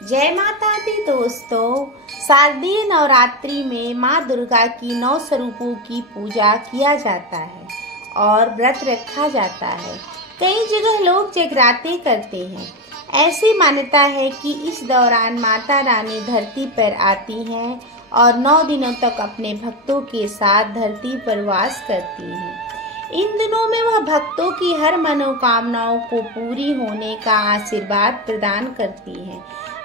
जय माता दी दोस्तों। शारदीय नवरात्रि में माँ दुर्गा की 9 स्वरूपों की पूजा किया जाता है और व्रत रखा जाता है। कई जगह लोग जगराते करते हैं। ऐसी मान्यता है कि इस दौरान माता रानी धरती पर आती हैं और 9 दिनों तक अपने भक्तों के साथ धरती पर वास करती हैं। इन दिनों में वह भक्तों की हर मनोकामनाओं को पूरी होने का आशीर्वाद प्रदान करती है।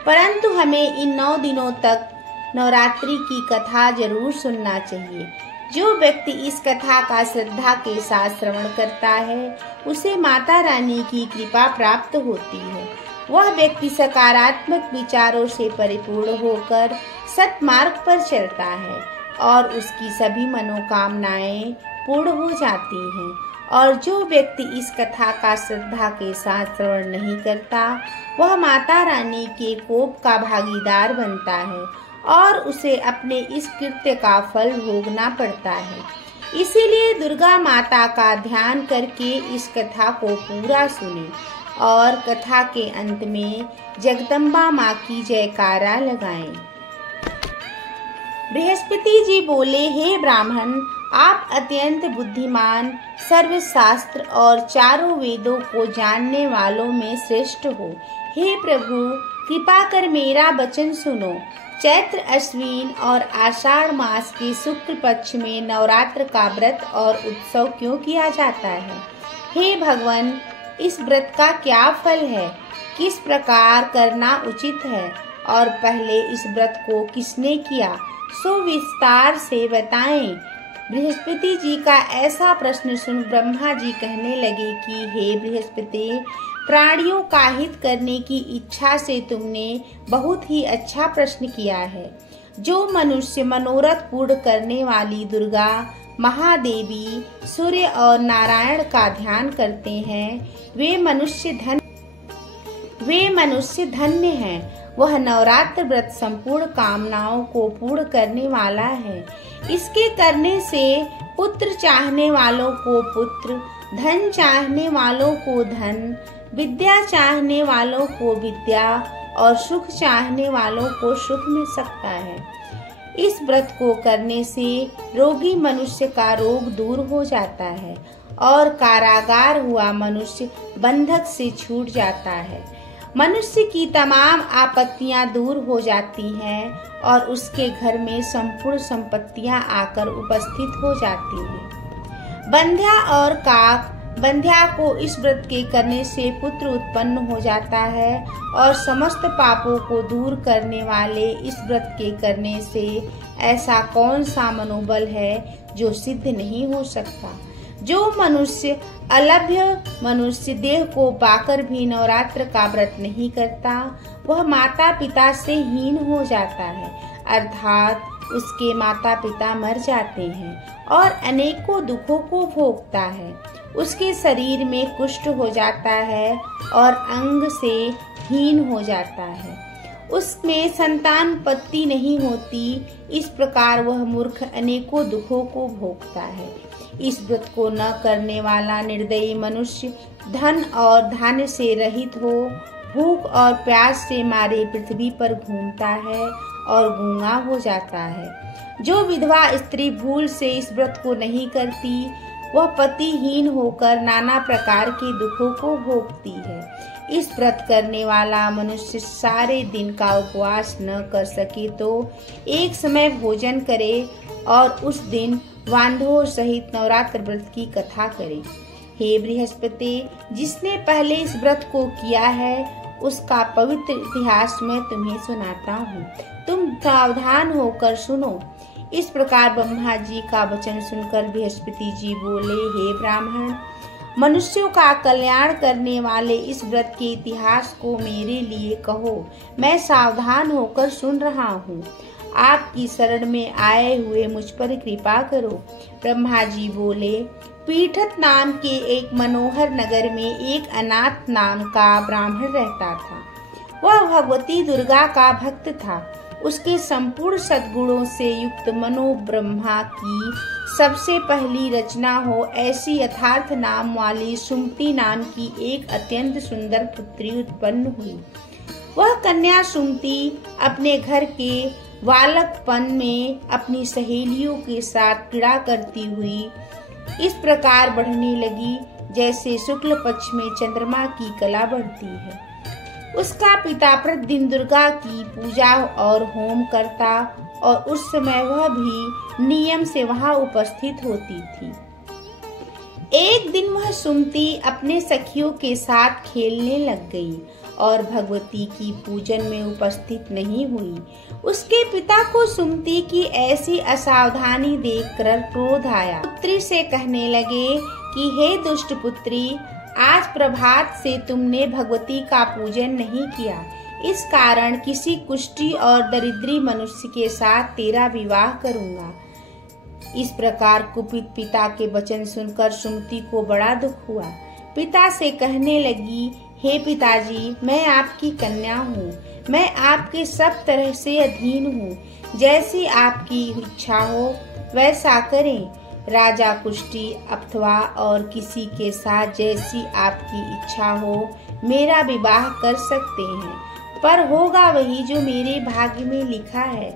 परंतु हमें इन 9 दिनों तक नवरात्रि की कथा जरूर सुनना चाहिए। जो व्यक्ति इस कथा का श्रद्धा के साथ श्रवण करता है उसे माता रानी की कृपा प्राप्त होती है। वह व्यक्ति सकारात्मक विचारों से परिपूर्ण होकर सत्मार्ग पर चलता है और उसकी सभी मनोकामनाएं पूर्ण हो जाती हैं। और जो व्यक्ति इस कथा का श्रद्धा के साथ श्रवण नहीं करता वह माता रानी के कोप का भागीदार बनता है और उसे अपने इस कृत्य का फल भोगना पड़ता है। इसीलिए दुर्गा माता का ध्यान करके इस कथा को पूरा सुने और कथा के अंत में जगदम्बा माँ की जयकारा लगाएं। बृहस्पति जी बोले, हे ब्राह्मण, आप अत्यंत बुद्धिमान, सर्वशास्त्र और चारों वेदों को जानने वालों में श्रेष्ठ हो। हे प्रभु, कृपा कर मेरा वचन सुनो। चैत्र अश्विन और आषाढ़ मास के शुक्ल पक्ष में नवरात्र का व्रत और उत्सव क्यों किया जाता है? हे भगवान, इस व्रत का क्या फल है? किस प्रकार करना उचित है? और पहले इस व्रत को किसने किया, सो विस्तार से बताएं। बृहस्पति जी का ऐसा प्रश्न सुन ब्रह्मा जी कहने लगे कि हे बृहस्पति, प्राणियों का हित करने की इच्छा से तुमने बहुत ही अच्छा प्रश्न किया है। जो मनुष्य मनोरथ पूर्ण करने वाली दुर्गा, महादेवी, सूर्य और नारायण का ध्यान करते हैं वे मनुष्य धन्य हैं। वह नवरात्र व्रत संपूर्ण कामनाओं को पूर्ण करने वाला है। इसके करने से पुत्र चाहने वालों को पुत्र, धन चाहने वालों को धन, विद्या चाहने वालों को विद्या और सुख चाहने वालों को सुख मिल सकता है। इस व्रत को करने से रोगी मनुष्य का रोग दूर हो जाता है और कारागार हुआ मनुष्य बंधक से छूट जाता है। मनुष्य की तमाम आपत्तियां दूर हो जाती हैं और उसके घर में संपूर्ण संपत्तियां आकर उपस्थित हो जाती हैं। बंध्या और काक, बंध्या को इस व्रत के करने से पुत्र उत्पन्न हो जाता है और समस्त पापों को दूर करने वाले इस व्रत के करने से ऐसा कौन सा मनोबल है जो सिद्ध नहीं हो सकता। जो मनुष्य अलभ्य मनुष्य देह को पाकर भी नवरात्र का व्रत नहीं करता वह माता पिता से हीन हो जाता है, अर्थात उसके माता पिता मर जाते हैं और अनेकों दुखों को भोगता है। उसके शरीर में कुष्ठ हो जाता है और अंग से हीन हो जाता है। उसमें संतान उत्पत्ति नहीं होती। इस प्रकार वह मूर्ख अनेकों दुखों को भोगता है। इस व्रत को न करने वाला निर्दयी मनुष्य धन और धान्य से रहित हो, भूख और प्यास से मारे पृथ्वी पर घूमता है और गूंगा हो जाता है। जो विधवा स्त्री भूल से इस व्रत को नहीं करती वह पतिहीन होकर नाना प्रकार के दुखों को भोगती है। इस व्रत करने वाला मनुष्य सारे दिन का उपवास न कर सके तो एक समय भोजन करे और उस दिन वांढों सहित नवरात्र व्रत की कथा करे। हे बृहस्पति, जिसने पहले इस व्रत को किया है उसका पवित्र इतिहास मैं तुम्हें सुनाता हूँ। तुम सावधान होकर सुनो। इस प्रकार ब्रह्मा जी का वचन सुनकर बृहस्पति जी बोले, हे ब्राह्मण, मनुष्यों का कल्याण करने वाले इस व्रत के इतिहास को मेरे लिए कहो। मैं सावधान होकर सुन रहा हूँ। आपकी शरण में आए हुए मुझ पर कृपा करो। ब्रह्मा जी बोले, पीठत नाम के एक मनोहर नगर में एक अनाथ नाम का ब्राह्मण रहता था। वह भगवती दुर्गा का भक्त था। उसके संपूर्ण सद्गुणों से युक्त मनो ब्रह्मा की सबसे पहली रचना हो ऐसी यथार्थ नाम वाली सुमति नाम की एक अत्यंत सुंदर पुत्री उत्पन्न हुई। वह कन्या सुमति अपने घर के बालकपन में अपनी सहेलियों के साथ क्रीड़ा करती हुई इस प्रकार बढ़ने लगी जैसे शुक्ल पक्ष में चंद्रमा की कला बढ़ती है। उसका पिता प्रतिदिन दुर्गा की पूजा और होम करता और उस समय वह भी नियम से वहां उपस्थित होती थी। एक दिन वह सुमति अपने सखियों के साथ खेलने लग गई और भगवती की पूजन में उपस्थित नहीं हुई। उसके पिता को सुमति की ऐसी असावधानी देखकर क्रोध आया। पुत्री से कहने लगे कि हे दुष्ट पुत्री, आज प्रभात से तुमने भगवती का पूजन नहीं किया, इस कारण किसी कुष्ठी और दरिद्री मनुष्य के साथ तेरा विवाह करूंगा। इस प्रकार कुपित पिता के वचन सुनकर सुमति को बड़ा दुख हुआ। पिता से कहने लगी, हे पिताजी, मैं आपकी कन्या हूँ, मैं आपके सब तरह से अधीन हूँ, जैसी आपकी इच्छा हो वैसा करें। राजा कुष्ठी अथवा और किसी के साथ जैसी आपकी इच्छा हो मेरा विवाह कर सकते हैं, पर होगा वही जो मेरे भाग्य में लिखा है।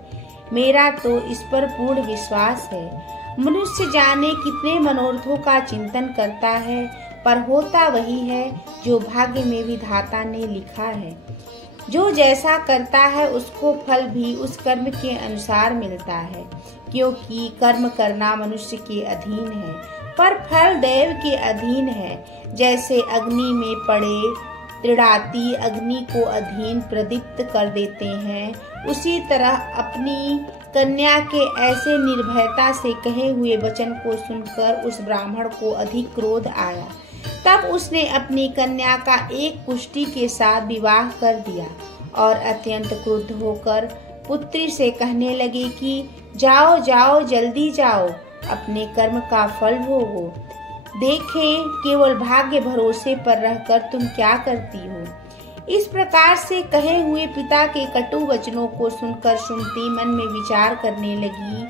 मेरा तो इस पर पूर्ण विश्वास है। मनुष्य जाने कितने मनोरथों का चिंतन करता है, पर होता वही है जो भाग्य में विधाता ने लिखा है। जो जैसा करता है उसको फल भी उस कर्म के अनुसार मिलता है, क्योंकि कर्म करना मनुष्य के अधीन है, पर फल देव के अधीन है। जैसे अग्नि में पड़े त्रिडाती अग्नि को अधीन प्रदीप्त कर देते हैं, उसी तरह अपनी कन्या के ऐसे निर्भयता से कहे हुए वचन को सुनकर उस ब्राह्मण को अधिक क्रोध आया। तब उसने अपनी कन्या का एक कुष्ठी के साथ विवाह कर दिया और अत्यंत क्रुद्ध होकर पुत्री से कहने लगे कि जाओ जाओ, जल्दी जाओ, अपने कर्म का फल भोगो। देखें केवल भाग्य भरोसे पर रहकर तुम क्या करती हो। इस प्रकार से कहे हुए पिता के कटु वचनों को सुनकर सुमति मन में विचार करने लगी,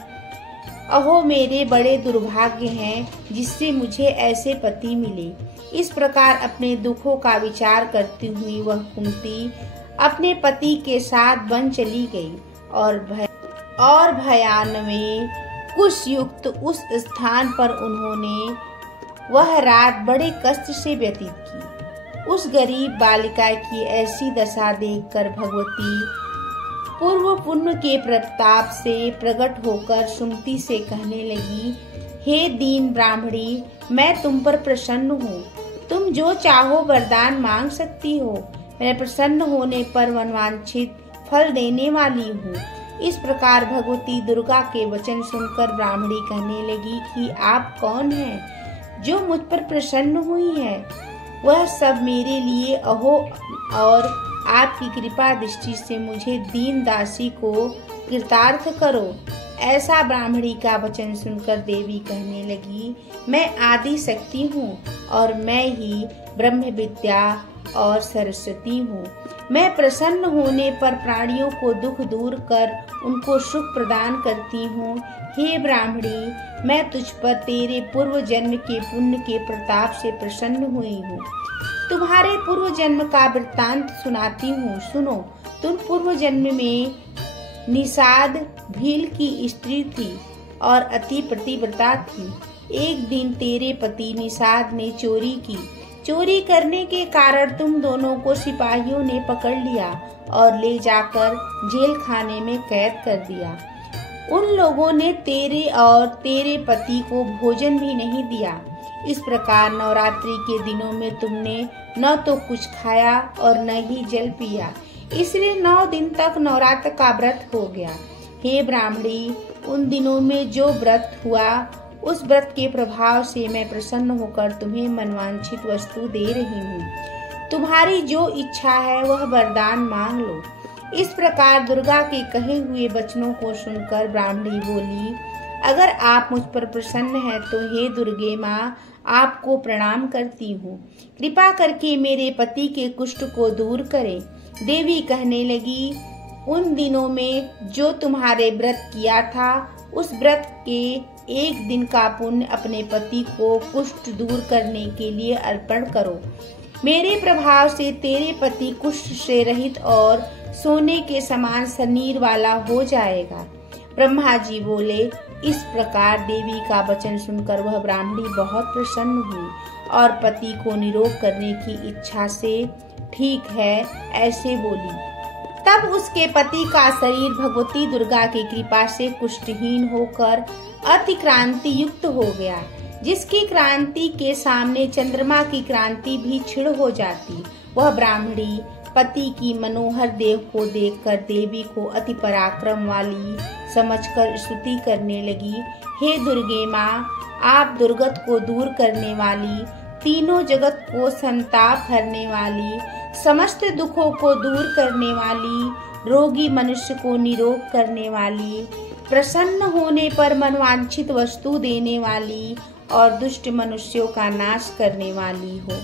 अहो मेरे बड़े दुर्भाग्य हैं जिससे मुझे ऐसे पति मिले। इस प्रकार अपने दुखों का विचार करती हुई वह कुंती अपने पति के साथ वन चली गई और भयानवे कुशयुक्त उस स्थान पर उन्होंने वह रात बड़े कष्ट से व्यतीत की। उस गरीब बालिका की ऐसी दशा देखकर भगवती पूर्व पुण्य के प्रताप से प्रकट होकर सुमति से कहने लगी, हे दीन ब्राह्मणी, मैं तुम पर प्रसन्न हूँ। तुम जो चाहो वरदान मांग सकती हो। मैं प्रसन्न होने पर मनवांछित फल देने वाली हूँ। इस प्रकार भगवती दुर्गा के वचन सुनकर ब्राह्मणी कहने लगी कि आप कौन हैं जो मुझ पर प्रसन्न हुई है। वह सब मेरे लिए अहो, और आपकी कृपा दृष्टि से मुझे दीन दासी को कृतार्थ करो। ऐसा ब्राह्मणी का वचन सुनकर देवी कहने लगी, मैं आदि शक्ति हूँ और मैं ही ब्रह्म विद्या और सरस्वती हूँ। मैं प्रसन्न होने पर प्राणियों को दुख दूर कर उनको सुख प्रदान करती हूँ। हे ब्राह्मणी, मैं तुझ पर तेरे पूर्व जन्म के पुण्य के प्रताप से प्रसन्न हुई हूँ। तुम्हारे पूर्व जन्म का वृत्तांत सुनाती हूँ, सुनो। तुम पूर्व जन्म में निषाद भील की स्त्री थी और अति पतिव्रता थी। एक दिन तेरे पति निषाद ने चोरी की। चोरी करने के कारण तुम दोनों को सिपाहियों ने पकड़ लिया और ले जाकर जेल खाने में कैद कर दिया। उन लोगों ने तेरे और तेरे पति को भोजन भी नहीं दिया। इस प्रकार नवरात्रि के दिनों में तुमने न तो कुछ खाया और न ही जल पिया, इसलिए 9 दिन तक नवरात्र का व्रत हो गया। हे ब्राह्मणी, उन दिनों में जो व्रत हुआ उस व्रत के प्रभाव से मैं प्रसन्न होकर तुम्हें मनवांछित वस्तु दे रही हूँ। तुम्हारी जो इच्छा है वह वरदान मांग लो। इस प्रकार दुर्गा के कहे हुए वचनों को सुनकर ब्राह्मणी बोली, अगर आप मुझ पर प्रसन्न हैं तो हे दुर्गे माँ, आपको प्रणाम करती हूँ। कृपा करके मेरे पति के कुष्ठ को दूर करें। देवी कहने लगी, उन दिनों में जो तुम्हारे व्रत किया था उस व्रत के एक दिन का पुण्य अपने पति को कुष्ठ दूर करने के लिए अर्पण करो। मेरे प्रभाव से तेरे पति कुष्ठ से रहित और सोने के समान शरीर वाला हो जाएगा। ब्रह्मा जी बोले। इस प्रकार देवी का वचन सुनकर वह ब्राह्मणी बहुत प्रसन्न हुई और पति को निरोग करने की इच्छा से ठीक है ऐसे बोली। तब उसके पति का शरीर भगवती दुर्गा की कृपा से कुष्ठहीन होकर अति क्रांति युक्त हो गया, जिसकी क्रांति के सामने चंद्रमा की क्रांति भी क्षीण हो जाती। वह ब्राह्मणी पति की मनोहर देह को देखकर देवी को अति पराक्रम वाली समझकर स्तुति करने लगी। हे दुर्गे माँ, आप दुर्गत को दूर करने वाली, तीनों जगत को संताप हरने वाली, समस्त दुखों को दूर करने वाली, रोगी मनुष्य को निरोग करने वाली, प्रसन्न होने पर मनवांछित वस्तु देने वाली और दुष्ट मनुष्यों का नाश करने वाली हो।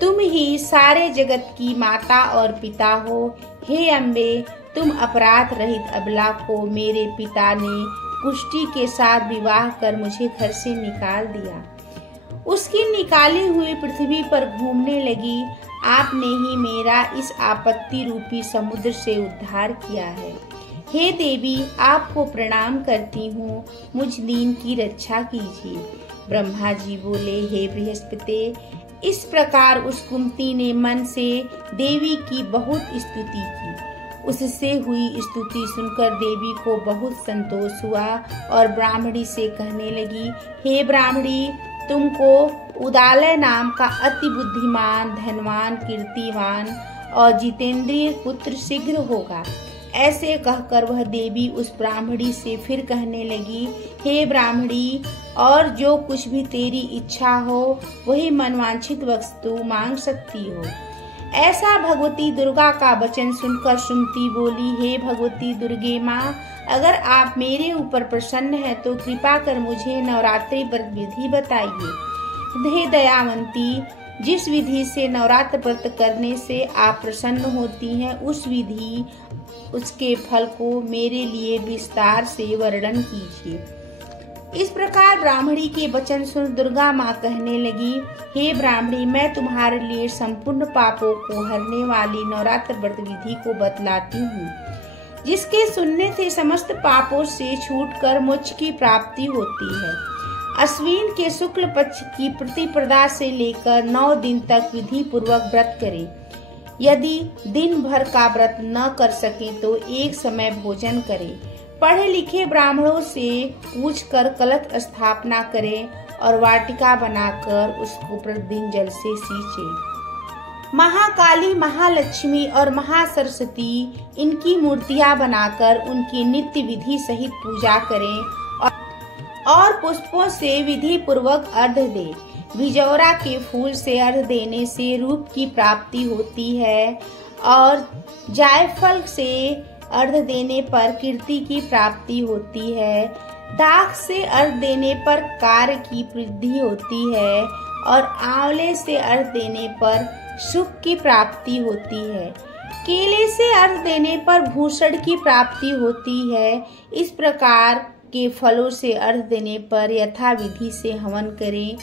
तुम ही सारे जगत की माता और पिता हो। हे अम्बे, तुम अपराध रहित अबला को मेरे पिता ने कुष्ठी के साथ विवाह कर मुझे घर से निकाल दिया। उसकी निकाली हुई पृथ्वी पर घूमने लगी। आपने ही मेरा इस आपत्ति रूपी समुद्र से उद्धार किया है। हे देवी, आपको प्रणाम करती हूँ, मुझ दीन की रक्षा कीजिए। ब्रह्मा जी बोले। हे बृहस्पति, इस प्रकार उस कुंती ने मन से देवी की बहुत स्तुति की। उससे हुई स्तुति सुनकर देवी को बहुत संतोष हुआ और ब्राह्मणी से कहने लगी। हे ब्राह्मणी, तुमको उदालय नाम का अति बुद्धिमान, धनवान, कीर्तिवान और जितेंद्रिय पुत्र शीघ्र होगा। ऐसे कहकर वह देवी उस ब्राह्मणी से फिर कहने लगी। हे ब्राह्मणी, और जो कुछ भी तेरी इच्छा हो वही मनवांछित वस्तु मांग सकती हो। ऐसा भगवती दुर्गा का वचन सुनकर सुमति बोली। हे भगवती दुर्गे माँ, अगर आप मेरे ऊपर प्रसन्न हैं तो कृपा कर मुझे नवरात्रि व्रत विधि बताइए। हे दयावंती, जिस विधि से नवरात्र व्रत करने से आप प्रसन्न होती हैं, उस विधि उसके फल को मेरे लिए विस्तार से वर्णन कीजिए। इस प्रकार ब्राह्मणी के वचन सुन दुर्गा माँ कहने लगी। हे ब्राह्मणी, मैं तुम्हारे लिए संपूर्ण पापों को हरने वाली नवरात्र व्रत विधि को बतलाती हूँ, जिसके सुनने से समस्त पापों से छूटकर मोक्ष की प्राप्ति होती है। अश्विन के शुक्ल पक्ष की प्रतिपदा से लेकर 9 दिन तक विधि पूर्वक व्रत करें। यदि दिन भर का व्रत न कर सके तो एक समय भोजन करें। पढ़े लिखे ब्राह्मणों से पूछकर कलश स्थापना करें और वाटिका बनाकर उसको प्रतिदिन जल से सींचे। महाकाली, महालक्ष्मी और महासरस्वती इनकी मूर्तियां बनाकर उनकी नित्य विधि सहित पूजा करें और पुष्पों से विधि पूर्वक अर्घ्य दें। बिजौरा के फूल से अर्घ्य देने से रूप की प्राप्ति होती है और जायफल से अर्घ्य देने पर कीर्ति की प्राप्ति होती है। दाख से अर्घ्य देने पर कार्य की वृद्धि होती है और आंवले से अर्घ्य देने पर सुख की प्राप्ति होती है। केले से अर्घ्य देने पर भूषण की प्राप्ति होती है। इस प्रकार के फलों से अर्घ्य देने पर यथा विधि से हवन करें।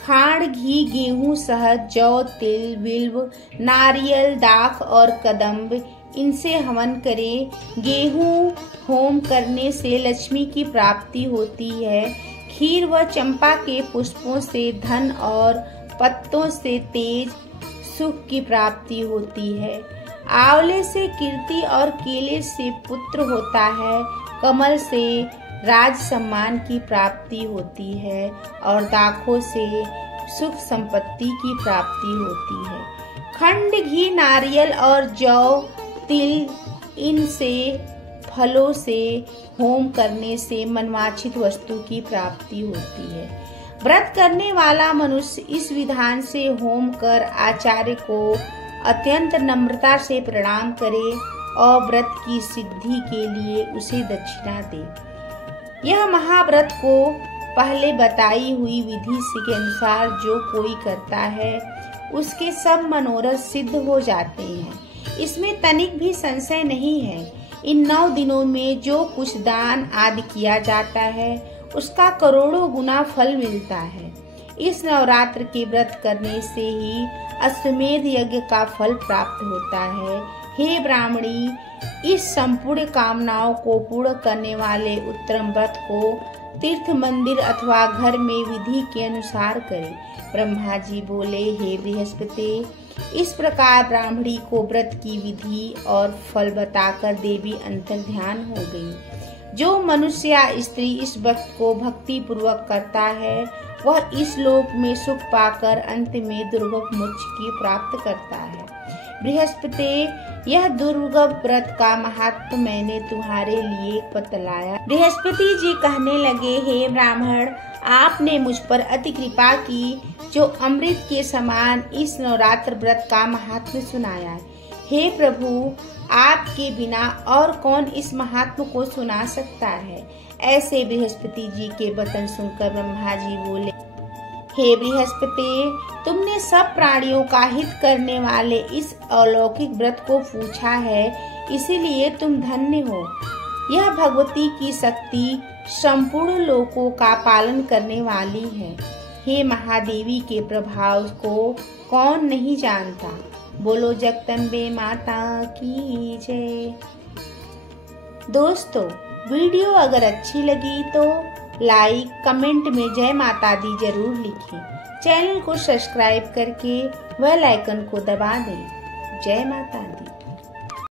खांड, घी, गेहूं, शहद, जौ, तिल, बिल्व, नारियल, दाख और कदम्ब इनसे हवन करें। गेहूं होम करने से लक्ष्मी की प्राप्ति होती है। खीर व चंपा के पुष्पों से धन और पत्तों से तेज सुख की प्राप्ति होती है। आंवले से कीर्ति और केले से पुत्र होता है। कमल से राज सम्मान की प्राप्ति होती है और दाखों से सुख संपत्ति की प्राप्ति होती है। खंड, घी, नारियल और जौ, तिल इनसे फलों से होम करने से मनवांछित वस्तु की प्राप्ति होती है। व्रत करने वाला मनुष्य इस विधान से होम कर आचार्य को अत्यंत नम्रता से प्रणाम करे और व्रत की सिद्धि के लिए उसे दक्षिणा दे। यह महाव्रत को पहले बताई हुई विधि के अनुसार जो कोई करता है उसके सब मनोरथ सिद्ध हो जाते हैं। इसमें तनिक भी संशय नहीं है। इन 9 दिनों में जो कुछ दान आदि किया जाता है उसका करोड़ों गुना फल मिलता है। इस नवरात्र के व्रत करने से ही अश्वमेध यज्ञ का फल प्राप्त होता है। हे ब्राह्मणी, इस संपूर्ण कामनाओं को पूर्ण करने वाले उत्तम व्रत को तीर्थ, मंदिर अथवा घर में विधि के अनुसार करें। ब्रह्मा जी बोले, हे बृहस्पति, इस प्रकार ब्राह्मणी को व्रत की विधि और फल बताकर देवी अंतर्ध्यान हो गई। जो मनुष्य या स्त्री इस व्रत को भक्ति पूर्वक करता है वह इस लोक में सुख पाकर अंत में दुर्गम मोक्ष की प्राप्त करता है। बृहस्पति, यह दुर्गम व्रत का महत्व मैंने तुम्हारे लिए बतलाया। बृहस्पति जी कहने लगे, हे ब्राह्मण, आपने मुझ पर अति कृपा की जो अमृत के समान इस नवरात्र व्रत का महत्व सुनाया। हे प्रभु, आपके बिना और कौन इस महात्म को सुना सकता है। ऐसे बृहस्पति जी के वचन सुनकर ब्रह्मा जी बोले, हे बृहस्पति, तुमने सब प्राणियों का हित करने वाले इस अलौकिक व्रत को पूछा है, इसीलिए तुम धन्य हो। यह भगवती की शक्ति संपूर्ण लोकों का पालन करने वाली है। हे महादेवी के प्रभाव को कौन नहीं जानता। बोलो जगदम्बे माता की जय। दोस्तों, वीडियो अगर अच्छी लगी तो लाइक, कमेंट में जय माता दी जरूर लिखें। चैनल को सब्सक्राइब करके बेल आइकन को दबा दें। जय माता दी।